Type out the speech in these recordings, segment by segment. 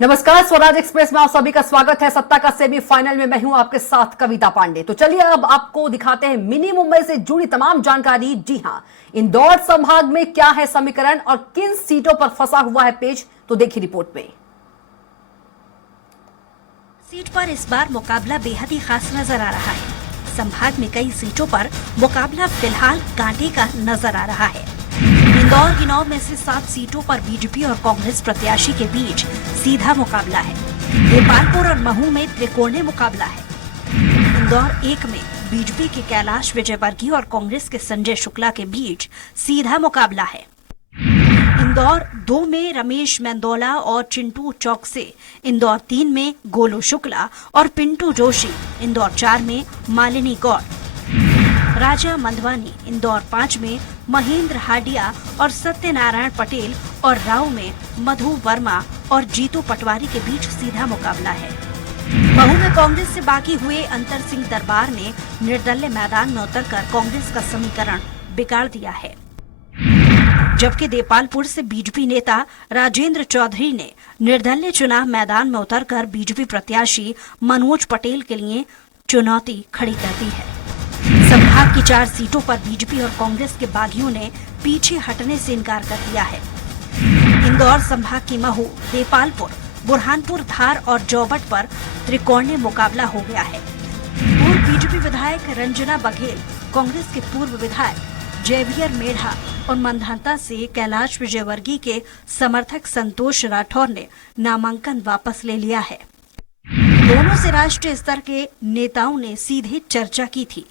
नमस्कार, स्वराज एक्सप्रेस में आप सभी का स्वागत है। सत्ता का सेमीफाइनल में मैं हूं आपके साथ कविता पांडे। तो चलिए अब आपको दिखाते हैं मिनी मुंबई से जुड़ी तमाम जानकारी। जी हां, इंदौर संभाग में क्या है समीकरण और किन सीटों पर फंसा हुआ है पेच, तो देखिए रिपोर्ट में। सीट पर इस बार मुकाबला बेहद ही खास नजर आ रहा है। संभाग में कई सीटों पर मुकाबला फिलहाल कांटे का नजर आ रहा है। इंदौर की 9 में से 7 सीटों पर बीजेपी और कांग्रेस प्रत्याशी के बीच सीधा मुकाबला है। देपालपुर और महू में त्रिकोणीय मुकाबला है। इंदौर 1 में बीजेपी के कैलाश विजयवर्गीय और कांग्रेस के संजय शुक्ला के बीच सीधा मुकाबला है। इंदौर 2 में रमेश मेंदोला और चिंटू चौक से, इंदौर 3 में गोलू शुक्ला और पिंटू जोशी, इंदौर 4 में मालिनी गौड़, राजा मंधवानी, इंदौर 5 में महेंद्र हाडिया और सत्यनारायण पटेल और राव में मधु वर्मा और जीतू पटवारी के बीच सीधा मुकाबला है। महू में कांग्रेस से बाकी हुए अंतर सिंह दरबार ने निर्दलीय मैदान में उतरकर कांग्रेस का समीकरण बिगाड़ दिया है, जबकि देपालपुर से बीजेपी नेता राजेंद्र चौधरी ने निर्दलीय चुनाव मैदान में उतरकर बीजेपी प्रत्याशी मनोज पटेल के लिए चुनौती खड़ी कर दी है। संभाग की 4 सीटों पर बीजेपी और कांग्रेस के बागियों ने पीछे हटने से इनकार कर दिया है। इंदौर संभाग की महू, देपालपुर, बुरहानपुर, धार और जौबट पर त्रिकोणीय मुकाबला हो गया है। पूर्व बीजेपी विधायक रंजना बघेल, कांग्रेस के पूर्व विधायक जेवियर मेढ़ा और मंधाता से कैलाश विजयवर्गीय के समर्थक संतोष राठौर ने नामांकन वापस ले लिया है। दोनों से राष्ट्रीय स्तर के नेताओं ने सीधे चर्चा की थी।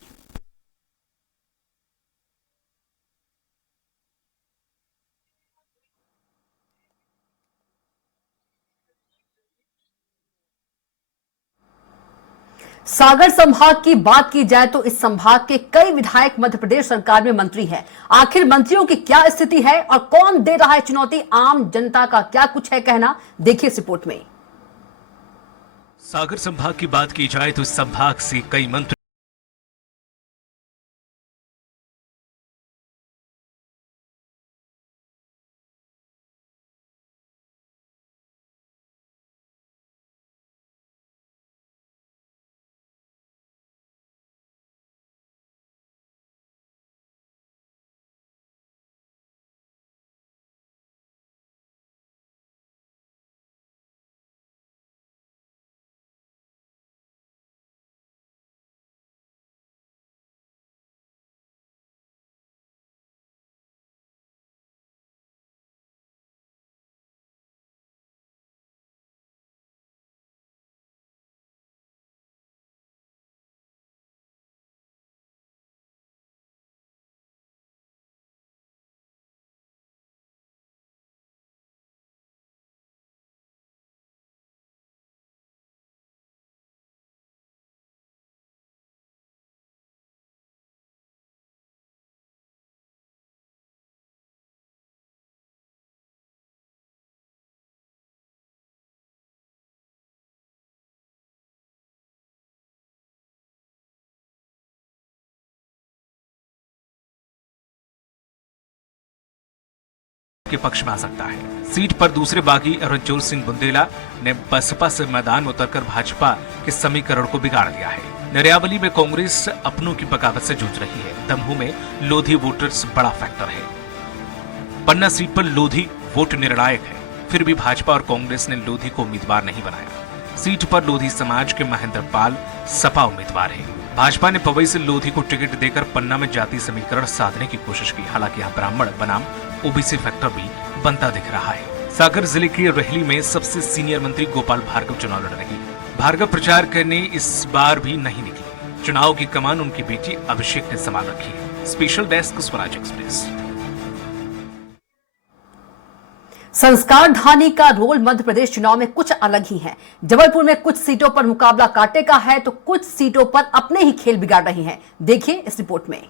सागर संभाग की बात की जाए तो इस संभाग के कई विधायक मध्य प्रदेश सरकार में मंत्री हैं। आखिर मंत्रियों की क्या स्थिति है और कौन दे रहा है चुनौती, आम जनता का क्या कुछ है कहना, देखिए इस रिपोर्ट में। सागर संभाग की बात की जाए तो इस संभाग से कई मंत्री के पक्ष में आ सकता है। सीट पर दूसरे बागी रणजोत सिंह बुंदेला ने बसपा से मैदान में उतरकर भाजपा के समीकरण को बिगाड़ दिया है। नरियावली में कांग्रेस अपनों की बगावत से जूझ रही है। दमोह में लोधी वोटर्स बड़ा फैक्टर है। पन्ना सीट पर लोधी वोट निर्णायक है, फिर भी भाजपा और कांग्रेस ने लोधी को उम्मीदवार नहीं बनाया। सीट पर लोधी समाज के महेंद्र पाल सपा उम्मीदवार है। भाजपा ने पवई से लोधी को टिकट देकर पन्ना में जाति समीकरण साधने की कोशिश की। हालांकि यहाँ ब्राह्मण बनाम ओबीसी फैक्टर भी बनता दिख रहा है। सागर जिले के रेहली में सबसे सीनियर मंत्री गोपाल भार्गव चुनाव लड़ रही है। भार्गव प्रचार करने इस बार भी नहीं निकली। चुनाव की कमान उनकी बेटी अभिषेक ने संभाल रखी है। Special desk Swaraj express. संस्कार ढानी का रोल मध्य प्रदेश चुनाव में कुछ अलग ही है। जबलपुर में कुछ सीटों पर मुकाबला कांटे का है तो कुछ सीटों पर अपने ही खेल बिगाड़ रही हैं। देखिए इस रिपोर्ट में।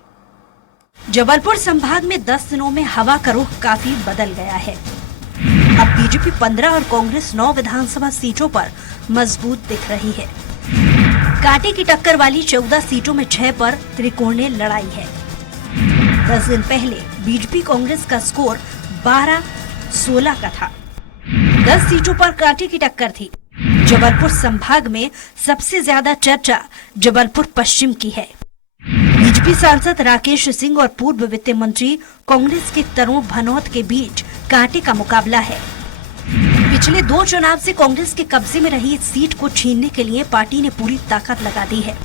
जबलपुर संभाग में 10 दिनों में हवा का रुख काफी बदल गया है। अब बीजेपी 15 और कांग्रेस 9 विधानसभा सीटों पर मजबूत दिख रही है। कांटे की टक्कर वाली 14 सीटों में 6 पर त्रिकोणीय लड़ाई है। 10 दिन पहले बीजेपी कांग्रेस का स्कोर 12-16 का था। 10 सीटों पर कांटे की टक्कर थी। जबलपुर संभाग में सबसे ज्यादा चर्चा जबलपुर पश्चिम की है। बीजेपी सांसद राकेश सिंह और पूर्व वित्त मंत्री कांग्रेस के तरुण भनोत के बीच कांटे का मुकाबला है। पिछले 2 चुनाव से कांग्रेस के कब्जे में रही इस सीट को छीनने के लिए पार्टी ने पूरी ताकत लगा दी है।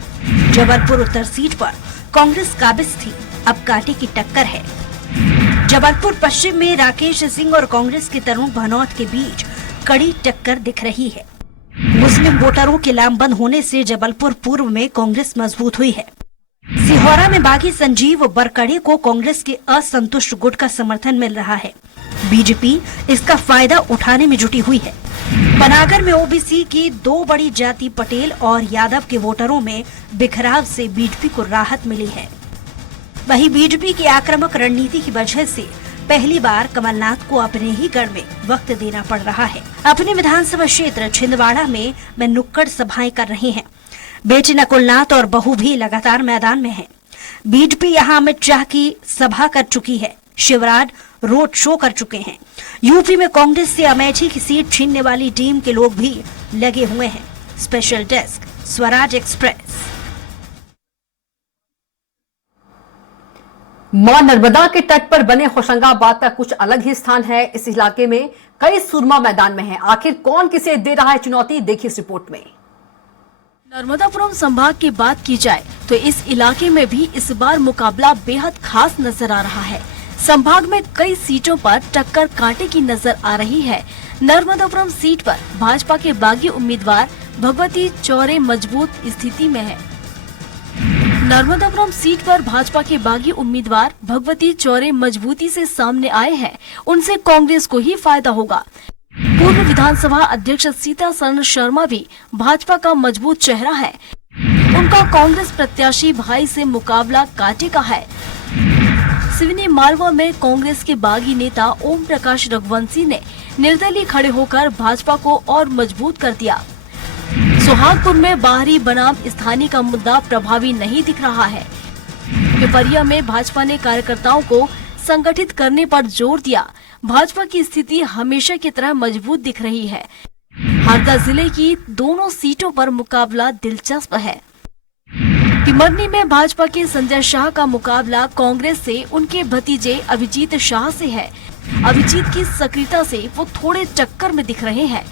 जबलपुर उत्तर सीट पर कांग्रेस काबिज थी, अब कांटे की टक्कर है। जबलपुर पश्चिम में राकेश सिंह और कांग्रेस के तरुण भनोत के बीच कड़ी टक्कर दिख रही है। मुस्लिम वोटरों के लामबंद होने से जबलपुर पूर्व में कांग्रेस मजबूत हुई है। सिहोरा में बागी संजीव बरकड़े को कांग्रेस के असंतुष्ट गुट का समर्थन मिल रहा है। बीजेपी इसका फायदा उठाने में जुटी हुई है। पनागर में ओबीसी की 2 बड़ी जाति पटेल और यादव के वोटरों में बिखराव से बीजेपी को राहत मिली है। वहीं बीजेपी की आक्रामक रणनीति की वजह से पहली बार कमलनाथ को अपने ही गढ़ में वक्त देना पड़ रहा है। अपने विधानसभा क्षेत्र छिंदवाड़ा में वे नुक्कड़ सभाएं कर रहे हैं। बेटे नकुलनाथ और बहू भी लगातार मैदान में हैं। बीजेपी यहां अमित शाह की सभा कर चुकी है। शिवराज रोड शो कर चुके हैं। यूपी में कांग्रेस से अमेठी की सीट छीनने वाली टीम के लोग भी लगे हुए हैं। Special desk Swaraj express. मां नर्मदा के तट पर बने होशंगाबाद का कुछ अलग ही स्थान है। इस इलाके में कई सुरमा मैदान में हैं। आखिर कौन किसे दे रहा है चुनौती, देखिए इस रिपोर्ट में। नर्मदापुरम संभाग की बात की जाए तो इस इलाके में भी इस बार मुकाबला बेहद खास नजर आ रहा है। संभाग में कई सीटों पर टक्कर कांटे की नजर आ रही है। नर्मदापुरम सीट पर भाजपा के बागी उम्मीदवार भगवती चौरे मजबूत स्थिति में है। नर्मदापुरम सीट पर भाजपा के बागी उम्मीदवार भगवती चौरे मजबूती से सामने आए हैं। उनसे कांग्रेस को ही फायदा होगा। पूर्व विधानसभा अध्यक्ष सीतासरन शर्मा भी भाजपा का मजबूत चेहरा है। उनका कांग्रेस प्रत्याशी भाई से मुकाबला कांटे का है। सिवनी मालवा में कांग्रेस के बागी नेता ओम प्रकाश रघुवंशी ने निर्दलीय खड़े होकर भाजपा को और मजबूत कर दिया। सुहागपुर में बाहरी बनाम स्थानीय का मुद्दा प्रभावी नहीं दिख रहा है। पिपरिया में भाजपा ने कार्यकर्ताओं को संगठित करने पर जोर दिया। भाजपा की स्थिति हमेशा की तरह मजबूत दिख रही है। हरदा जिले की दोनों सीटों पर मुकाबला दिलचस्प है। टिमरनी में भाजपा के संजय शाह का मुकाबला कांग्रेस से उनके भतीजे अभिजीत शाह से है। अभिजीत की सक्रियता से वो थोड़े चक्कर में दिख रहे हैं।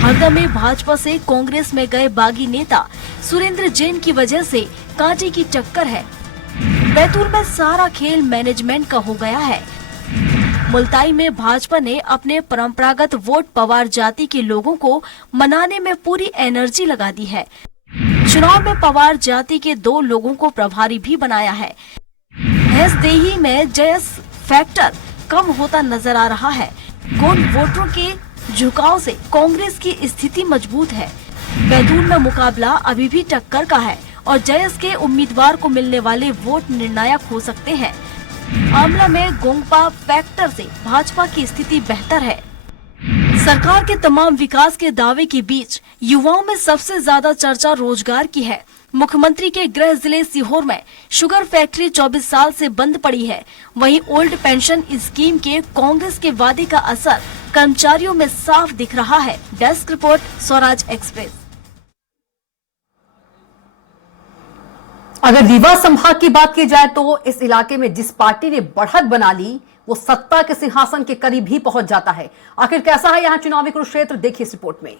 हरदा में भाजपा से कांग्रेस में गए बागी नेता सुरेंद्र जैन की वजह से कांटे की टक्कर है। बैतूल में सारा खेल मैनेजमेंट का हो गया है। मुल्ताई में भाजपा ने अपने परंपरागत वोट पवार जाति के लोगों को मनाने में पूरी एनर्जी लगा दी है। चुनाव में पवार जाति के 2 लोगों को प्रभारी भी बनाया है। भैंसदेही में जयस फैक्टर कम होता नजर आ रहा है। गोंड वोटरों के झुकाव से कांग्रेस की स्थिति मजबूत है। बैतूल में मुकाबला अभी भी टक्कर का है और जयस के उम्मीदवार को मिलने वाले वोट निर्णायक हो सकते हैं। आमला में गोंगपा फैक्टर से भाजपा की स्थिति बेहतर है। सरकार के तमाम विकास के दावे के बीच युवाओं में सबसे ज्यादा चर्चा रोजगार की है। मुख्यमंत्री के गृह जिले सीहोर में शुगर फैक्ट्री 24 साल से बंद पड़ी है। वहीं ओल्ड पेंशन स्कीम के कांग्रेस के वादे का असर कर्मचारियों में साफ दिख रहा है। Desk report Swaraj express. अगर रीवा संभाग की बात की जाए तो इस इलाके में जिस पार्टी ने बढ़त बना ली वो सत्ता के सिंहासन के करीब ही पहुंच जाता है। आखिर कैसा है यहाँ चुनावी कुरुक्षेत्र, देखिए इस रिपोर्ट में।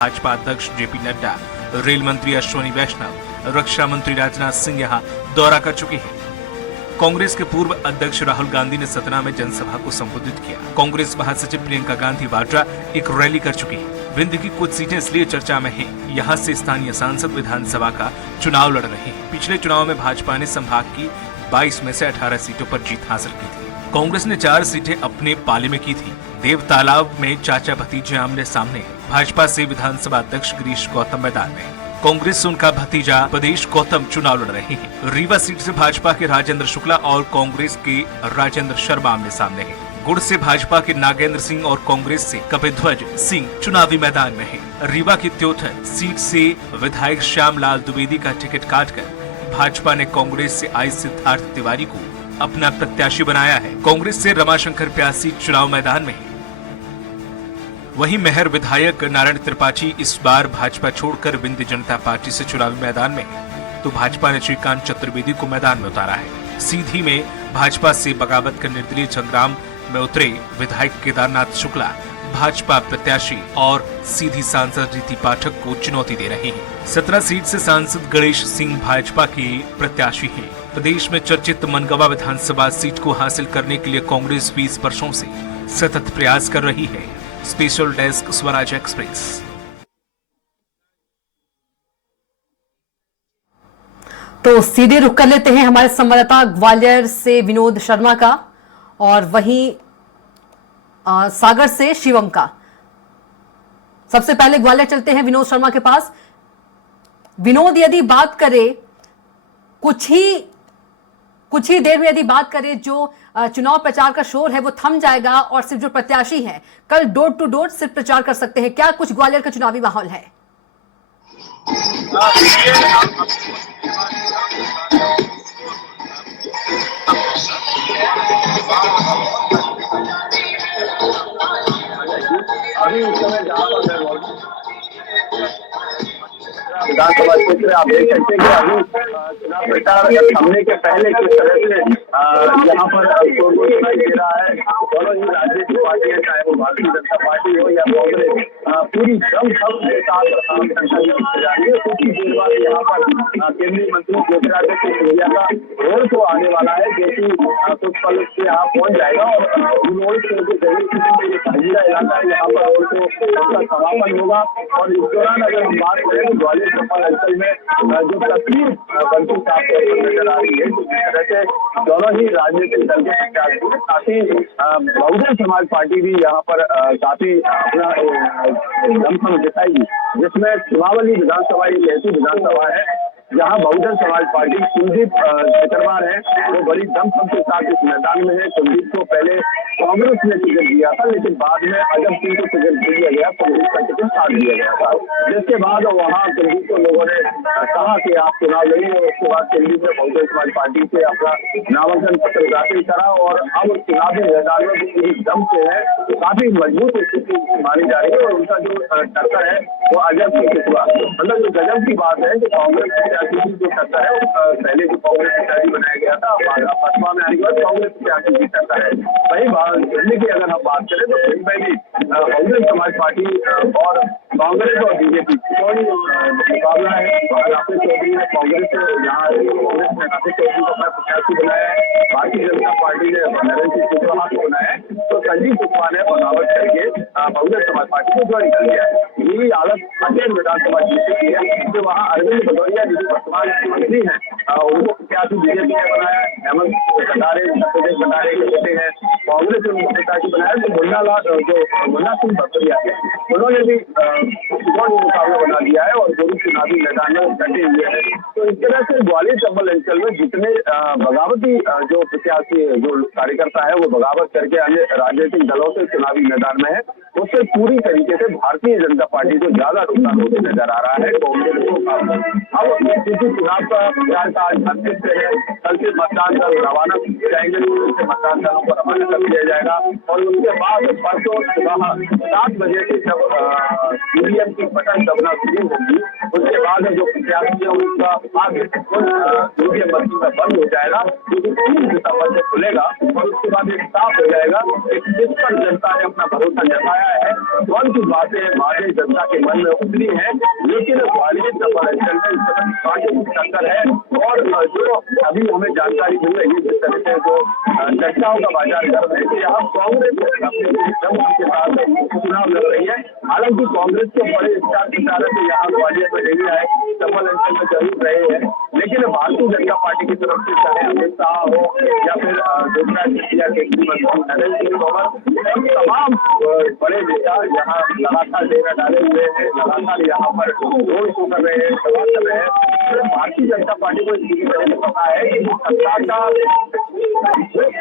भाजपा अध्यक्ष जेपी नड्डा, रेल मंत्री अश्विनी वैष्णव, रक्षा मंत्री राजनाथ सिंह यहाँ दौरा कर चुके हैं। कांग्रेस के पूर्व अध्यक्ष राहुल गांधी ने सतना में जनसभा को संबोधित किया। कांग्रेस महासचिव प्रियंका गांधी वाड्रा एक रैली कर चुकी है। विंध्य की कुछ सीटें इसलिए चर्चा में हैं, यहाँ से स्थानीय सांसद विधानसभा का चुनाव लड़ रहे हैं। पिछले चुनाव में भाजपा ने संभाग की 22 में से 18 सीटों पर जीत हासिल की थी। कांग्रेस ने 4 सीटें अपने पाले में की थी। देव तालाब में चाचा भतीजे आमने सामने हैं। भाजपा से विधानसभा अध्यक्ष गिरीश गौतम मैदान में, कांग्रेस से उनका भतीजा प्रदेश गौतम चुनाव लड़ रहे हैं। रीवा सीट से भाजपा के राजेंद्र शुक्ला और कांग्रेस के राजेंद्र शर्मा आमने सामने हैं। गुड़ से भाजपा के नागेंद्र सिंह और कांग्रेस से कपिध्वज सिंह चुनावी मैदान में हैं। रीवा की त्योथर सीट से विधायक श्यामलाल द्विवेदी का टिकट काटकर भाजपा ने कांग्रेस से आए सिद्धार्थ तिवारी को अपना प्रत्याशी बनाया है। कांग्रेस से रमाशंकर प्यासी चुनाव मैदान में है। वहीं मेहर विधायक नारायण त्रिपाठी इस बार भाजपा छोड़कर विंध्य जनता पार्टी से चुनावी मैदान में है, तो भाजपा ने श्रीकांत चतुर्वेदी को मैदान में उतारा है। सीधी में भाजपा से बगावत कर निर्दलीय संग्राम में उतरे विधायक केदारनाथ शुक्ला भाजपा प्रत्याशी और सीधी सांसद रीति पाठक को चुनौती दे रहे हैं। 17 सीट से सांसद गणेश सिंह भाजपा के प्रत्याशी हैं। प्रदेश में चर्चित मनगवा विधानसभा सीट को हासिल करने के लिए कांग्रेस 20 वर्षों से सतत प्रयास कर रही है। Special desk Swaraj express. तो सीधे रुख कर लेते हैं हमारे संवाददाता ग्वालियर से विनोद शर्मा का और वहीं सागर से शिवम का। सबसे पहले ग्वालियर चलते हैं विनोद शर्मा के पास। विनोद, यदि बात करें कुछ ही देर में यदि बात करें, जो चुनाव प्रचार का शोर है वो थम जाएगा और सिर्फ जो प्रत्याशी हैं कल डोर टू डोर सिर्फ प्रचार कर सकते हैं। क्या कुछ ग्वालियर का चुनावी माहौल है? अभी इस समय जहाँ पर विधानसभा क्षेत्र आप देख सकते हैं कि अभी चुनाव प्रचार थमने के पहले किस तरह से यहाँ पर शोरगुल दिखाई दे रहा है। दोनों ही राजनीतिक पार्टियां, चाहे वो भारतीय जनता पार्टी हो या कांग्रेस, पूरी दमखम के साथ संसद जा रही है। कुछ ही देर बाद यहाँ पर केंद्रीय मंत्री ज्योतिरादित्य सिंधिया का रोड शो आने वाला है, जो कि कुछ पल से यहाँ पहुंच जाएगा और रोड शो के जरिए साझीरा इलाका है, यहाँ पर रोड शो का समापन होगा। और इस दौरान अगर हम बात करें तो ग्वालियर चंपारण अंचल में जो तस्वीर बनती साफ तौर पर नजर आ रही है, जिस तरह से दोनों ही राजनीतिक दल के प्रत्याशी, साथ ही बहुजन समाज पार्टी भी यहाँ पर काफी अपना दमखम दिखाएगी, जिसमें सीमावली विधानसभा एक ऐसी विधानसभा है जहाँ बहुजन समाज पार्टी कुलदीप सिकरवार है, वो बड़ी दमखम के साथ इस मैदान में है। कुलदीप को पहले कांग्रेस ने टिकट दिया था, लेकिन बाद में अजब सिंह को टिकट दे दिया गया, कांग्रेस का टिकट काट दिया गया था। जिसके बाद वहाँ कुलदीप को लोगों ने कहा कि आप चुनाव लड़िए। उसके बाद कुलदीप ने बहुजन समाज पार्टी से अपना नामांकन पत्र दाखिल करा और अब चुनावी मैदान में पूरी दम से है, तो काफी मजबूत स्थिति मानी जा रही है। और उनका जो टक्कर है वो अजब सिंह के खिलाफ, मतलब जो गजब की बात है कि कांग्रेस जो टक्कर है, पहले जो कांग्रेस प्रत्याशी बनाया गया था, बसपा में आने के बाद कांग्रेस प्रत्याशी की टक्कर है। वही दिल्ली की अगर हम बात करें तो दिल्ली में भी बहुजन समाज पार्टी और कांग्रेस और बीजेपी कोई मुकाबला है। राफेल चौधरी ने कांग्रेस से, यहाँ कांग्रेस ने राफेल चौधरी को अपना प्रत्याशी बनाया है, भारतीय जनता पार्टी ने नरेंद्र सिंह कुशवाहा को बनाया है, तो संजीव कुशवाहा ने बगावत करके बहुजन समाज पार्टी को ज्वाइन कर लिया है। यही हालत अटेर विधानसभा जीत की है, जो वहाँ अरविंद भदौरिया जी वर्तमान मंत्री हैं, उनको प्रत्याशी बीजेपी ने बनाया है। हेमंत कटारे प्रदेश कटारे के बेटे हैं, कांग्रेस ने उनको प्रत्याशी बनाया। तो मुन्ना सिंह बकरिया थे, उन्होंने भी मुकाबला बना दिया है और दोनों चुनावी मैदान में डटे हुए हैं। तो इस तरह से ग्वालियर चंबल अंचल में जितने बगावती जो प्रत्याशी जो कार्यकर्ता है वो बगावत करके अन्य राजनीतिक दलों से चुनावी मैदान में है, उससे पूरी तरीके से भारतीय जनता पार्टी को ज्यादा नुकसान होते नजर आ रहा है। कांग्रेस को अब क्योंकि चुनाव का प्रचार का आज अंतिम दिन है, कल से मतदान दल रवाना जाएंगे, तो मतदान दलों को रवाना कर दिया जाएगा और उसके बाद परसों सुबह 7 बजे से जब ईवीएम की बटन दबना शुरू होगी, उसके बाद जो प्रत्याशी है उनका ईवीएम मशीन में बंद हो जाएगा, क्योंकि 3 सितंबर से खुलेगा और उसके बाद एक साफ हो जाएगा कि किस पर जनता ने अपना भरोसा जताया आया है, कौन सी बातें भारतीय जनता के मन में उतरी है, लेकिन भारतीय जनता पार्टी की टक्कर है। और जो अभी हमें जानकारी मिल रही है, जिस तरह से जो चर्चाओं का बाजार गर्म है, यहाँ कांग्रेस अपने दम के साथ चुनाव लड़ रही है। हालांकि कांग्रेस के बड़े स्टार प्रचारक यहाँ ग्वालियर में नहीं आए, चंबल अंचल में जरूर रहे हैं, लेकिन भारतीय जनता पार्टी की तरफ से चाहे अमित शाह हो या फिर केंद्रीय मंत्री नरेंद्र सिंह तोमर, तमाम बड़े नेता यहाँ लगातार डेरा डाले हुए हैं, लगातार यहाँ पर रोड शो कर रहे हैं, सभा कर रहे हैं। भारतीय जनता पार्टी को इसी तरह से पता है कि सत्ता का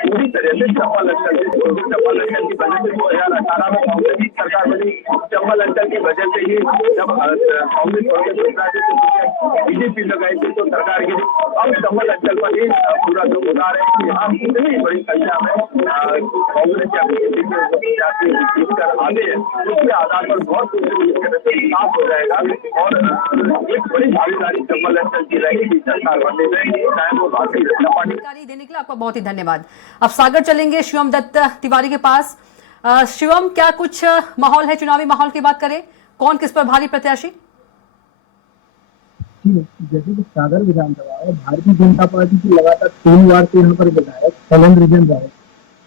पूरी तरह से चंबल अंचल की वजह से 2018 में कांग्रेस की सरकार बनी, चंबल अंचल की वजह से ही जब कांग्रेस बीजेपी लगाई थी तो सरकार गिरी। अब चंबल अंचल पर ही पूरा जो उदार है कि यहाँ इतनी बड़ी संख्या में कांग्रेस या बीजेपी के प्रत्याशी जीत कर आते हैं, उसके आधार पर बहुत साफ हो जाएगा और एक बड़ी भागीदारी चंबल अंचल की रहेगी सरकार बनने में, चाहे वो भारतीय जनता पार्टी। जानकारी देने के लिए आपका बहुत ही धन्यवाद। अब सागर चलेंगे शिवम दत्त तिवारी के पास। शिवम, क्या कुछ माहौल है, चुनावी माहौल की बात करें, कौन किस पर भारी प्रत्याशी? जैसे कि सागर विधानसभा है, भारतीय जनता पार्टी की लगातार 3 बार से यहाँ पर विधायक शैलेंद्र रहे,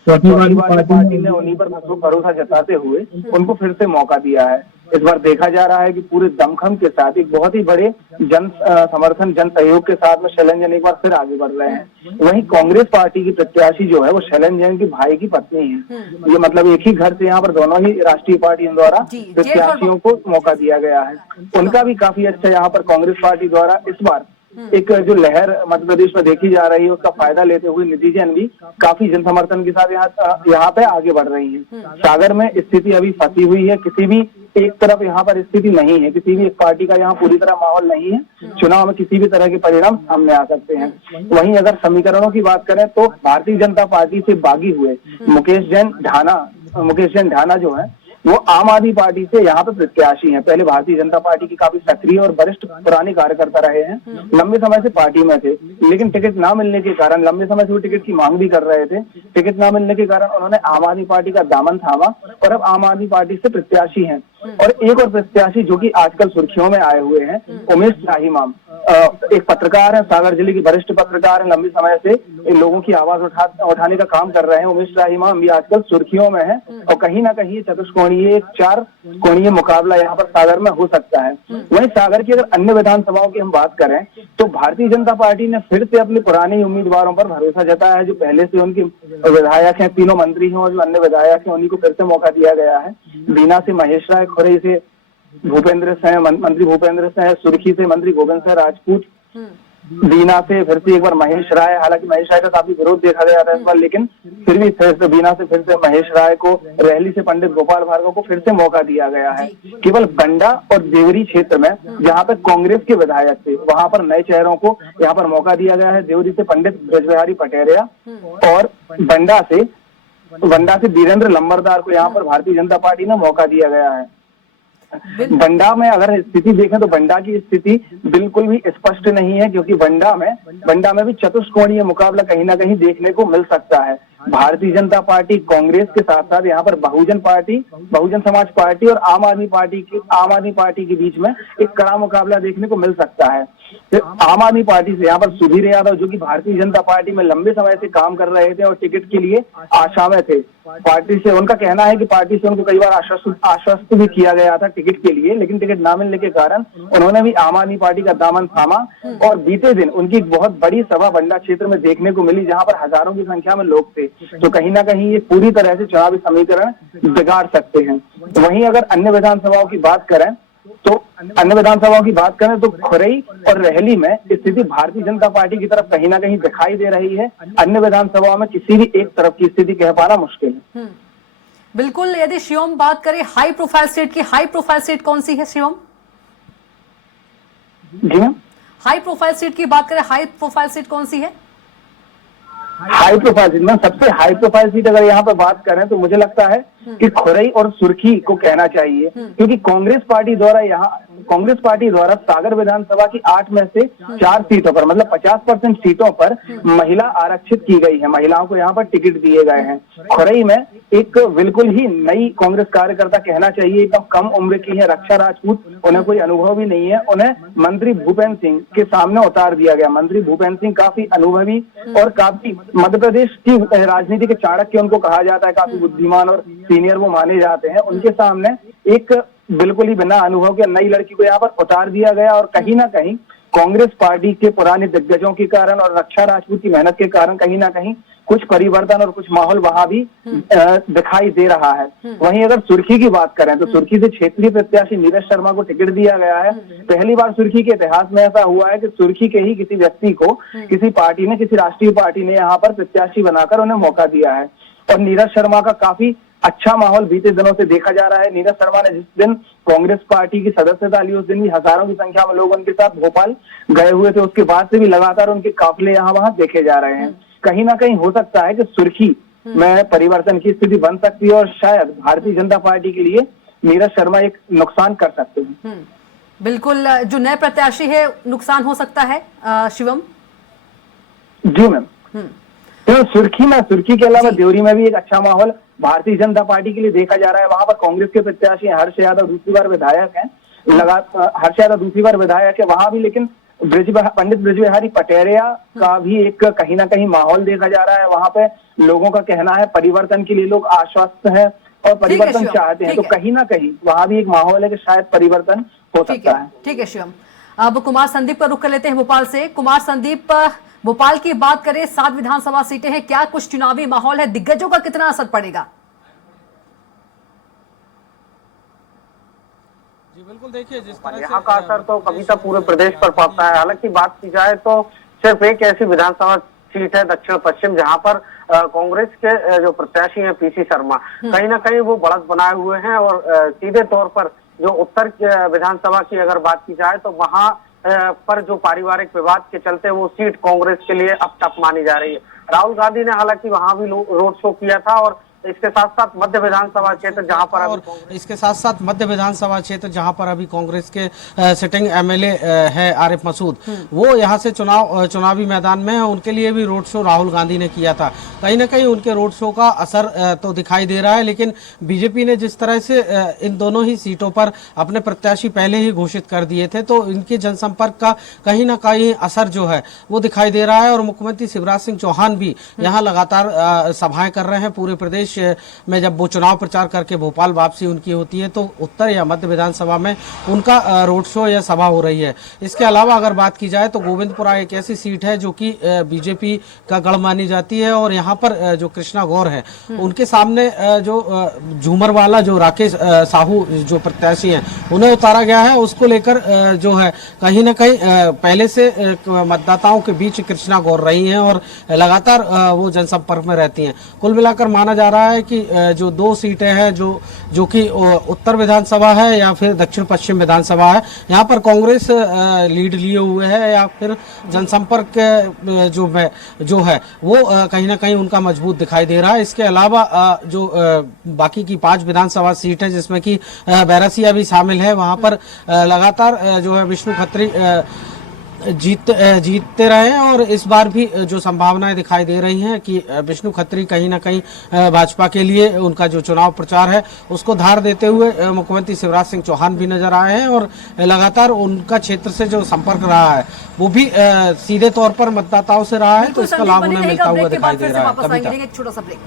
चौथी बार पार्टी ने उन्हीं पर भरोसा जताते हुए उनको फिर से मौका दिया है। इस बार देखा जा रहा है कि पूरे दमखम के साथ एक बहुत ही बड़े जन समर्थन, जन सहयोग के साथ में शैलेंद्र एक बार फिर आगे बढ़ रहे हैं। वहीं कांग्रेस पार्टी की प्रत्याशी जो है वो शैलेंद्र के भाई की पत्नी है। ये मतलब एक ही घर से यहाँ पर दोनों ही राष्ट्रीय पार्टियों द्वारा प्रत्याशियों को मौका दिया गया है। उनका भी काफी अच्छा यहाँ पर कांग्रेस पार्टी द्वारा इस बार एक जो लहर मध्य प्रदेश में देखी जा रही है उसका फायदा लेते हुए निधि जैन भी काफी जन समर्थन के साथ यहाँ पे आगे बढ़ रही है। सागर में स्थिति अभी फंसी हुई है, किसी भी एक तरफ यहाँ पर स्थिति नहीं है, किसी भी एक पार्टी का यहाँ पूरी तरह माहौल नहीं है। चुनाव में किसी भी तरह के परिणाम सामने आ सकते हैं। वहीं अगर समीकरणों की बात करें तो भारतीय जनता पार्टी से बागी हुए मुकेश जैन ढाना जो है वो आम आदमी पार्टी से यहाँ पे प्रत्याशी हैं। पहले भारतीय जनता पार्टी की काफी सक्रिय और वरिष्ठ पुराने कार्यकर्ता रहे हैं, लंबे समय से पार्टी में थे, लेकिन टिकट ना मिलने के कारण लंबे समय से वो टिकट की मांग भी कर रहे थे। टिकट ना मिलने के कारण उन्होंने आम आदमी पार्टी का दामन थामा और अब आम आदमी पार्टी से प्रत्याशी हैं। और एक और प्रत्याशी जो कि आजकल सुर्खियों में आए हुए हैं, उमेश शाहीमाम, एक पत्रकार है, सागर जिले के वरिष्ठ पत्रकार है, लंबे समय से इन लोगों की आवाज उठाने का काम कर रहे हैं। उमेश शाहीमाम भी आजकल सुर्खियों में है और कहीं ना कहीं चतुष्कोणीय 4 कोणीय मुकाबला यहाँ पर सागर में हो सकता है। वहीं सागर की अगर अन्य विधानसभाओं की हम बात करें तो भारतीय जनता पार्टी ने फिर से अपने पुराने उम्मीदवारों पर भरोसा जताया है। जो पहले से उनके विधायक हैं, 3 मंत्री हैं और जो अन्य विधायक हैं उन्हीं को फिर से मौका दिया गया है। बीना से महेश राय, खुरई से भूपेंद्र सिंह, मंत्री भूपेंद्र सिंह, सुर्खी से मंत्री गोविंद सिंह राजपूत, बीना से फिर से एक बार महेश राय। हालांकि महेश राय का काफी विरोध देखा गया था इस बार, लेकिन फिर भी बीना से फिर से महेश राय को, रहली से पंडित गोपाल भार्गव को फिर से मौका दिया गया है। केवल बंडा और देवरी क्षेत्र में जहां पर कांग्रेस के विधायक थे वहां पर नए चेहरों को यहाँ पर मौका दिया गया है। देवरी से पंडित ब्रजबिहारी पटेरिया और बंडा से वीरेंद्र लंबरदार को यहाँ पर भारतीय जनता पार्टी ने मौका दिया गया है। बंडा में अगर स्थिति देखें तो बंडा की स्थिति बिल्कुल भी स्पष्ट नहीं है, क्योंकि बंडा में भी चतुष्कोणीय मुकाबला कहीं ना कहीं देखने को मिल सकता है। भारतीय जनता पार्टी कांग्रेस के साथ साथ यहाँ पर बहुजन समाज पार्टी और आम आदमी पार्टी के बीच में एक कड़ा मुकाबला देखने को मिल सकता है। आम आदमी पार्टी से यहाँ पर सुधीर यादव जो कि भारतीय जनता पार्टी में लंबे समय से काम कर रहे थे और टिकट के लिए आशा में थे, पार्टी से उनका कहना है कि पार्टी से उनको कई बार आश्वस्त भी किया गया था टिकट के लिए, लेकिन टिकट ना मिलने के कारण उन्होंने भी आम आदमी पार्टी का दामन थामा और बीते दिन उनकी एक बहुत बड़ी सभा बंडा क्षेत्र में देखने को मिली जहां पर हजारों की संख्या में लोग थे। तो कहीं ना कहीं ये पूरी तरह से चुनावी समीकरण बिगाड़ सकते हैं। वहीं अगर अन्य विधानसभाओं की बात करें तो खुरई और रहली में स्थिति भारतीय जनता पार्टी की तरफ कहीं ना कहीं दिखाई दे रही है। अन्य विधानसभाओं में किसी भी एक तरफ की स्थिति कह पाना मुश्किल है। बिल्कुल। यदि शिवम बात करें हाई प्रोफाइल सीट कौन सी है शिवम? जी मैम, हाई प्रोफाइल सीट की बात करें, हाई प्रोफाइल सीट कौन सी है? हाई प्रोफाइल सीट में सबसे हाई प्रोफाइल सीट अगर यहाँ पर बात करें तो मुझे लगता है कि खुरई और सुर्खी को कहना चाहिए, क्योंकि कांग्रेस पार्टी द्वारा सागर विधानसभा की 8 में से 4 सीटों पर मतलब 50% सीटों पर महिला आरक्षित की गई है, महिलाओं को यहाँ पर टिकट दिए गए हैं। खुरई में एक बिल्कुल ही नई कांग्रेस कार्यकर्ता कहना चाहिए, एकदम कम उम्र की है, रक्षा राजपूत, उन्हें कोई अनुभव भी नहीं है, उन्हें मंत्री भूपेंद्र सिंह के सामने उतार दिया गया। मंत्री भूपेंद्र सिंह काफी अनुभवी और काफी मध्य प्रदेश की राजनीति के चाणक्य उनको कहा जाता है, काफी बुद्धिमान और सीनियर वो माने जाते हैं। उनके सामने एक बिल्कुल ही बिना अनुभव के नई लड़की को यहाँ पर उतार दिया गया और कहीं ना कहीं कांग्रेस पार्टी के पुराने दिग्गजों के कारण और रक्षा राजपूत की मेहनत के कारण कहीं ना कहीं कुछ परिवर्तन और कुछ माहौल वहां भी दिखाई दे रहा है। वहीं अगर सुर्खी की बात करें तो सुर्खी से क्षेत्रीय प्रत्याशी नीरज शर्मा को टिकट दिया गया है। पहली बार सुर्खी के इतिहास में ऐसा हुआ है कि सुर्खी के ही किसी व्यक्ति को किसी पार्टी ने, किसी राष्ट्रीय पार्टी ने यहाँ पर प्रत्याशी बनाकर उन्हें मौका दिया है और नीरज शर्मा का काफी अच्छा माहौल बीते दिनों से देखा जा रहा है। नीरज शर्मा ने जिस दिन कांग्रेस पार्टी की सदस्यता ली उस दिन भी हजारों की संख्या में लोग उनके साथ भोपाल गए हुए थे, उसके बाद से भी लगातार उनके काफिले यहाँ वहां देखे जा रहे हैं। कहीं ना कहीं हो सकता है कि सुर्खी में परिवर्तन की स्थिति बन सकती है और शायद भारतीय जनता पार्टी के लिए नीरज शर्मा एक नुकसान कर सकते हैं। बिल्कुल, जो नए प्रत्याशी है नुकसान हो सकता है शिवम। जी मैम, तो सुर्खी के अलावा देवरी में भी एक अच्छा माहौल भारतीय जनता पार्टी के लिए देखा जा रहा है। वहां पर कांग्रेस के प्रत्याशी हर्ष यादव दूसरी बार विधायक हैं, हर्ष यादव दूसरी बार विधायक है वहां भी, लेकिन पंडित ब्रिजबिहारी पटेरिया का भी एक कहीं ना कहीं माहौल देखा जा रहा है। वहां पे लोगों का कहना है परिवर्तन के लिए लोग आश्वस्त हैं और परिवर्तन चाहते हैं, तो कहीं ना कहीं वहां भी एक माहौल है कि शायद परिवर्तन हो सकता है। ठीक है शिवम। अब कुमार संदीप का रुख कर लेते हैं भोपाल से। कुमार संदीप, भोपाल की बात करें, 7 विधानसभा सीटें हैं, क्या कुछ चुनावी माहौल है, दिग्गजों का कितना असर पड़ेगा? जी बिल्कुल, देखिए जिस तरह यहाँ का असर तो कविता पूरे प्रदेश पर पड़ता है। हालांकि बात की जाए तो सिर्फ एक ऐसी विधानसभा सीट है दक्षिण पश्चिम जहाँ पर कांग्रेस के जो प्रत्याशी हैं पीसी शर्मा कहीं ना कहीं वो बढ़त बनाए हुए हैं और सीधे तौर पर जो उत्तर विधानसभा की अगर बात की जाए तो वहाँ पर जो पारिवारिक विवाद के चलते वो सीट कांग्रेस के लिए अब टफ मानी जा रही है। राहुल गांधी ने हालांकि वहां भी रोड शो किया था और इसके साथ साथ मध्य विधानसभा क्षेत्र जहां पर अभी कांग्रेस के सिटिंग एमएलए है आरिफ मसूद, वो यहां से चुनावी मैदान में है, उनके लिए भी रोड शो राहुल गांधी ने किया था। कहीं ना कहीं उनके रोड शो का असर तो दिखाई दे रहा है, लेकिन बीजेपी ने जिस तरह से इन दोनों ही सीटों पर अपने प्रत्याशी पहले ही घोषित कर दिए थे तो इनके जनसंपर्क का कहीं ना कहीं असर जो है वो दिखाई दे रहा है। और मुख्यमंत्री शिवराज सिंह चौहान भी यहाँ लगातार सभाएं कर रहे हैं पूरे प्रदेश में। जब वो चुनाव प्रचार करके भोपाल वापसी उनकी होती है तो उत्तर या मध्य विधानसभा में उनका रोड शो या सभा हो रही है। इसके अलावा अगर बात की जाए तो गोविंदपुरा एक ऐसी सीट है जो कि बीजेपी का गढ़ मानी जाती है और यहाँ पर जो कृष्णा गौर है उनके सामने जो झूमर वाला जो राकेश साहू जो प्रत्याशी हैं उन्हें उतारा गया है। उसको लेकर जो है कहीं ना कहीं पहले से मतदाताओं के बीच कृष्णा गौर रही हैं और लगातार वो जनसंपर्क में रहती हैं। कुल मिलाकर माना जा रहा है कि जो 2 सीटें हैं जो कि उत्तर विधानसभा है या फिर दक्षिण पश्चिम विधानसभा है, यहाँ पर कांग्रेस लीड लिए हुए है या फिर जनसंपर्क जो है वो कहीं ना कहीं उनका मजबूत दिखाई दे रहा है। इसके अलावा जो बाकी की 5 विधानसभा सीट है जिसमें कि बैरसिया भी शामिल है, वहां पर लगातार जो है विष्णु खत्री जीतते रहे हैं और इस बार भी जो संभावनाएं दिखाई दे रही हैं कि विष्णु खत्री कहीं ना कहीं भाजपा के लिए उनका जो चुनाव प्रचार है उसको धार देते हुए मुख्यमंत्री शिवराज सिंह चौहान भी नजर आए हैं और लगातार उनका क्षेत्र से जो संपर्क रहा है वो भी सीधे तौर पर मतदाताओं से रहा है, तो इसका लाभ उन्हें मिलता हुआ दिखाई दे रहा है। एक छोटा सा ब्रेक।